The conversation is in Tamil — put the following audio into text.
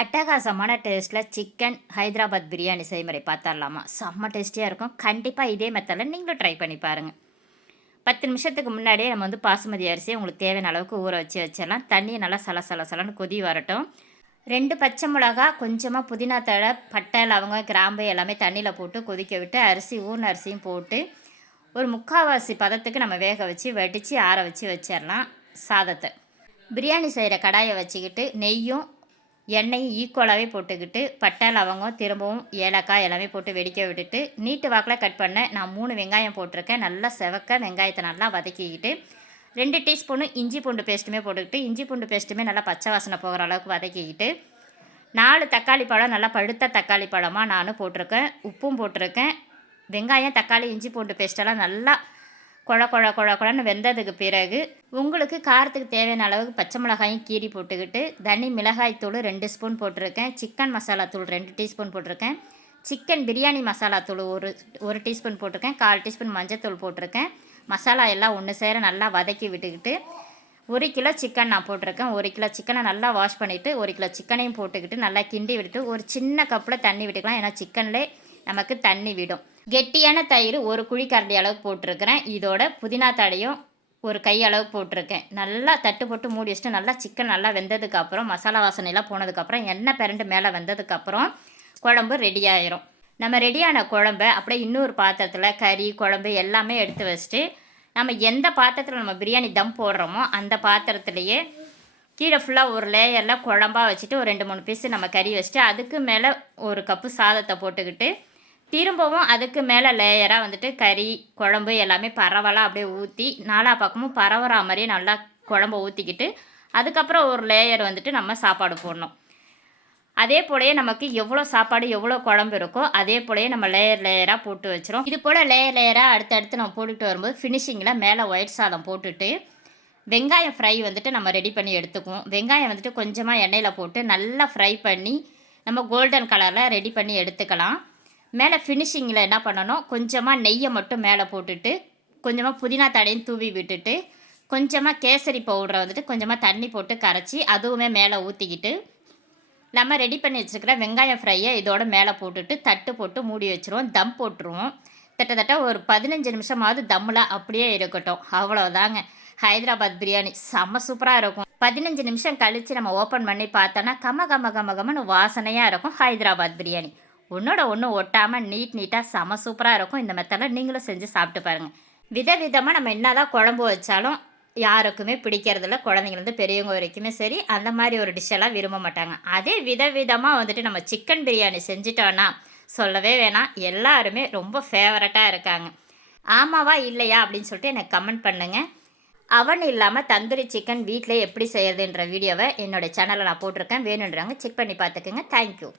அட்டகாசமான டேஸ்ட்டில் சிக்கன் ஹைதராபாத் பிரியாணி செய்முறை பார்த்துடலாமா? செம்ம டேஸ்டியாக இருக்கும். கண்டிப்பாக இதே மெத்தடில் நீங்களும் ட்ரை பண்ணி பாருங்கள் பத்து நிமிஷத்துக்கு முன்னாடியே நம்ம வந்து பாசுமதி அரிசியை உங்களுக்கு தேவையான அளவுக்கு ஊற வச்சு வச்சிடலாம். தண்ணியை நல்லா சல சல சலன்னு கொதி வரட்டும். ரெண்டு பச்சை மிளகா கொஞ்சமாக புதினா தழை பட்டை லவங்க கிராம்பு எல்லாமே தண்ணியில் போட்டு கொதிக்க விட்டு அரிசி ஊர்ன அரிசியும் போட்டு ஒரு முக்கால்வாசி பதத்துக்கு நம்ம வேக வச்சு வடித்து ஆற வச்சு வச்சிடலாம். சாதத்தை. பிரியாணி செய்கிற கடாயை வச்சுக்கிட்டு நெய்யும் எண்ணெயும் ஈக்குவலாகவே போட்டுக்கிட்டு பட்டை லவங்கம் திரும்பவும் ஏலக்காய் எல்லாமே போட்டு வெடிக்க விட்டுட்டு நீட்டு வாக்கில் கட் பண்ண நான் மூணு வெங்காயம் போட்டிருக்கேன். நல்லா செவக்க வெங்காயத்தை நல்லா வதக்கிக்கிட்டு ரெண்டு டீஸ்பூனு இஞ்சி பூண்டு பேஸ்ட்டுமே போட்டுக்கிட்டு இஞ்சி பூண்டு பேஸ்ட்டுமே நல்லா பச்சை வாசனை போகிற அளவுக்கு வதக்கிக்கிட்டு நாலு தக்காளி பழம் நல்லா பழுத்த தக்காளி பழமாக நானும் போட்டிருக்கேன். உப்பும் போட்டிருக்கேன். வெங்காயம் தக்காளி இஞ்சி பூண்டு பேஸ்ட்டெல்லாம் நல்லா குழ குழ குழ குழன்னு வெந்ததுக்கு பிறகு உங்களுக்கு காரத்துக்கு தேவையான அளவுக்கு பச்சை மிளகாயும் கீரி போட்டுக்கிட்டு தனி மிளகாய் தூள் ரெண்டு ஸ்பூன் போட்டிருக்கேன். சிக்கன் மசாலா தூள் ரெண்டு டீஸ்பூன் போட்டிருக்கேன். சிக்கன் பிரியாணி மசாலா தூள் ஒரு ஒரு டீஸ்பூன் போட்டிருக்கேன். கால் டீஸ்பூன் மஞ்சத்தூள் போட்டிருக்கேன். மசாலா எல்லாம் ஒன்று சேர நல்லா வதக்கி விட்டுக்கிட்டு ஒரு கிலோ சிக்கன் நான் போட்டிருக்கேன். ஒரு கிலோ சிக்கனை நல்லா வாஷ் பண்ணிவிட்டு ஒரு கிலோ சிக்கனையும் போட்டுக்கிட்டு நல்லா கிண்டி விட்டுட்டு ஒரு சின்ன கப்பில் தண்ணி விட்டுக்கலாம். ஏன்னா சிக்கன்லேயே நமக்கு தண்ணி விடும். கெட்டியான தயிர் ஒரு குழிக்கரண்டி அளவுக்கு போட்டிருக்கிறேன். இதோட புதினா தடையும் ஒரு கை அளவு போட்டிருக்கேன். நல்லா தட்டு போட்டு மூடி வச்சுட்டு நல்லா சிக்கன் நல்லா வெந்ததுக்கப்புறம் மசாலா வாசனைலாம் போனதுக்கப்புறம் எண்ணெய் பிறண்டு மேலே வெந்ததுக்கப்புறம் குழம்பு ரெடி ஆயிரும். நம்ம ரெடியான குழம்ப அப்படியே இன்னொரு பாத்திரத்தில் கறி குழம்பு எல்லாமே எடுத்து வச்சுட்டு நம்ம எந்த பாத்திரத்தில் நம்ம பிரியாணி தம் போடுறோமோ அந்த பாத்திரத்துலேயே கீழே ஃபுல்லாக ஒரு லேயரில் குழம்பா வச்சுட்டு ஒரு ரெண்டு மூணு பீஸு நம்ம கறி வச்சுட்டு அதுக்கு மேலே ஒரு கப்பு சாதத்தை போட்டுக்கிட்டு திரும்பவும் அதுக்கு மேலே லேயராக வந்துட்டு கறி குழம்பு எல்லாமே பரவலாக அப்படியே ஊற்றி நாலா பக்கமும் பரவற மாதிரியே நல்லா குழம்ப ஊற்றிக்கிட்டு அதுக்கப்புறம் ஒரு லேயர் வந்துட்டு நம்ம சாப்பாடு போடணும். அதே போலயே நமக்கு எவ்வளோ சாப்பாடு எவ்வளோ குழம்பு இருக்கோ அதே போலயே நம்ம லேயர் லேயராக போட்டு வச்சிரும். இது போல் லேயர் லேயராக அடுத்தடுத்து நம்ம போட்டுட்டு வரும்போது ஃபினிஷிங்கில் மேலே ஒயிட் சாதம் போட்டுட்டு வெங்காயம் ஃப்ரை வந்துட்டு நம்ம ரெடி பண்ணி எடுத்துக்குவோம். வெங்காயம் வந்துட்டு கொஞ்சமாக எண்ணெயில் போட்டு நல்லா ஃப்ரை பண்ணி நம்ம கோல்டன் கலரில் ரெடி பண்ணி எடுத்துக்கலாம். மேலே ஃபினிஷிங்கில் என்ன பண்ணணும்? கொஞ்சமாக நெய்யை மட்டும் மேலே போட்டுட்டு கொஞ்சமாக புதினா தடையும் தூவி விட்டுட்டு கொஞ்சமாக கேசரி பவுடரை வந்துட்டு கொஞ்சமாக தண்ணி போட்டு கரைச்சி அதுவுமே மேலே ஊற்றிக்கிட்டு நம்ம ரெடி பண்ணி வச்சுருக்கிற வெங்காயம் ஃப்ரையை இதோட மேலே போட்டுட்டு தட்டு போட்டு மூடி வச்சுருவோம். தம் போட்டுருவோம். கிட்டத்தட்ட ஒரு பதினஞ்சு நிமிஷமாவது தம்மில் அப்படியே இருக்கட்டும். அவ்வளோதாங்க ஹைதராபாத் பிரியாணி செம்ம சூப்பராக இருக்கும். பதினஞ்சு நிமிஷம் கழித்து நம்ம ஓப்பன் பண்ணி பார்த்தோன்னா கம கம கம கமன்னு வாசனையாக இருக்கும் ஹைதராபாத் பிரியாணி. ஒன்றோட ஒன்று ஒட்டாமல் நீட் நீட்டாக செம சூப்பராக இருக்கும். இந்த மெத்தடில் நீங்களும் செஞ்சு சாப்பிட்டு பாருங்கள் விதவிதமாக நம்ம என்னதான் குழம்பு வச்சாலும் யாருக்குமே பிடிக்கிறதில்ல குழந்தைங்கலேருந்து பெரியவங்க வரைக்குமே சரி அந்த மாதிரி ஒரு டிஷ்ஷெல்லாம் விரும்ப மாட்டாங்க. அதே விதவிதமாக வந்துட்டு நம்ம சிக்கன் பிரியாணி செஞ்சிட்டோன்னா சொல்லவே வேணாம். எல்லாருமே ரொம்ப ஃபேவரட்டாக இருக்காங்க. ஆமாவா இல்லையா அப்படின்னு சொல்லிட்டு எனக்கு கமெண்ட் பண்ணுங்கள் அவன் இல்லாமல் தந்தூரி சிக்கன் வீட்டில் எப்படி செய்யறதுன்ற வீடியோவை என்னோடய சேனலில் நான் போட்டிருக்கேன். வேணுன்றாங்க செக் பண்ணி பார்த்துக்குங்க. தேங்க்யூ